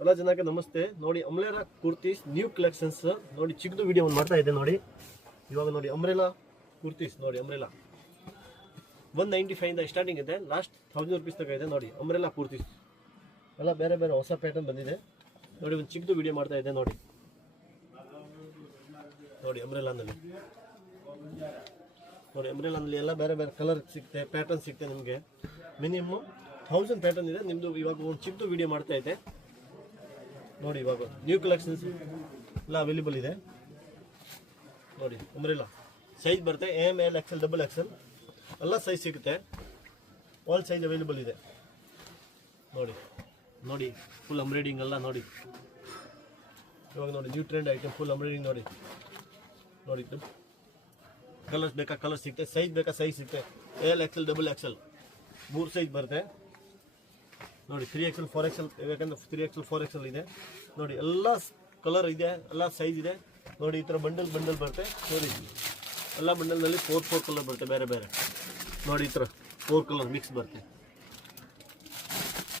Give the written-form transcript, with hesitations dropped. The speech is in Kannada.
ಎಲ್ಲ ಜನಕ್ಕೆ ನಮಸ್ತೆ. ನೋಡಿ ಅಮ್ರೆಲಾ ಕುರ್ತೀಸ್ ನ್ಯೂ ಕಲೆಕ್ಷನ್ಸ್ ನೋಡಿ, ಚಿಕ್ಕದು ವಿಡಿಯೋ ಒಂದು ಮಾಡ್ತಾ ಇದೆ ನೋಡಿ. ಇವಾಗ ನೋಡಿ ಅಮ್ರೆಲಾ ಕುರ್ತೀಸ್ ನೋಡಿ, ಅಮ್ರೆಲಾ 195 ಇಂದ ಸ್ಟಾರ್ಟಿಂಗ್ ಇದೆ, ಲಾಸ್ಟ್ 1000 ರೂಪೀಸ್ ತನಕ ಇದೆ ನೋಡಿ. ಅಮ್ರೆಲಾ ಕುರ್ತೀಸ್ ಎಲ್ಲ ಬೇರೆ ಬೇರೆ ಹೊಸ ಪ್ಯಾಟರ್ನ್ ಬಂದಿದೆ ನೋಡಿ. ಒಂದು ಚಿಕ್ಕದು ವಿಡಿಯೋ ಮಾಡ್ತಾ ಇದೆ ನೋಡಿ. ನೋಡಿ ಅಮ್ರೆಲಾನಲ್ಲಿ ನೋಡಿ, ಅಮ್ರೆಲಾನಲ್ಲಿ ಎಲ್ಲ ಬೇರೆ ಬೇರೆ ಕಲರ್ ಸಿಗುತ್ತೆ, ಪ್ಯಾಟರ್ನ್ ಸಿಗುತ್ತೆ ನಿಮಗೆ. ಮಿನಿಮಮ್ 1000 ಪ್ಯಾಟರ್ನ್ ಇದೆ ನಿಮ್ಮದು. ಇವಾಗ ಒಂದು ಚಿಕ್ಕದು ವಿಡಿಯೋ ಮಾಡ್ತಾ ಇದೆ ನೋಡಿ. ಇವಾಗ ನ್ಯೂ ಕಲೆಕ್ಷನ್ಸ್ ಎಲ್ಲ ಅವೈಲೇಬಲ್ ಇದೆ ನೋಡಿ. ಅಮ್ರೆಲಾ ಸೈಜ್ ಬರುತ್ತೆ ML XL XXL ಎಲ್ಲ ಸೈಜ್ ಸಿಗುತ್ತೆ, ಆಲ್ ಸೈಜ್ ಅವೈಲೇಬಲ್ ಇದೆ ನೋಡಿ. ನೋಡಿ ಫುಲ್ ಎಂಬ್ರಾಯ್ಡಿಂಗ್ ಎಲ್ಲ ನೋಡಿ. ಇವಾಗ ನೋಡಿ new trend item full embroidering ನೋಡಿ. ನೋಡಿ ಕಲರ್ಸ್ ಬೇಕಾ ಕಲರ್ ಸಿಗುತ್ತೆ, ಸೈಜ್ ಬೇಕಾ ಸೈಜ್ ಸಿಗುತ್ತೆ. AL XL XXL 3 ಸೈಜ್ ಬರುತ್ತೆ ನೋಡಿ. 3XL 4XL ಬೇಕಂದ್ರೆ 3XL 4XL ಇದೆ ನೋಡಿ. ಎಲ್ಲ ಕಲರ್ ಇದೆ, ಎಲ್ಲ ಸೈಜ್ ಇದೆ ನೋಡಿ. ಈ ಥರ ಬಂಡಲ್ ಬರುತ್ತೆ ನೋಡಿ. ಎಲ್ಲ ಬಂಡಲ್ನಲ್ಲಿ 4 ಕಲರ್ ಬರುತ್ತೆ ಬೇರೆ ಬೇರೆ ನೋಡಿ. ಈ ಥರ 4 ಕಲರ್ ಮಿಕ್ಸ್ ಬರುತ್ತೆ.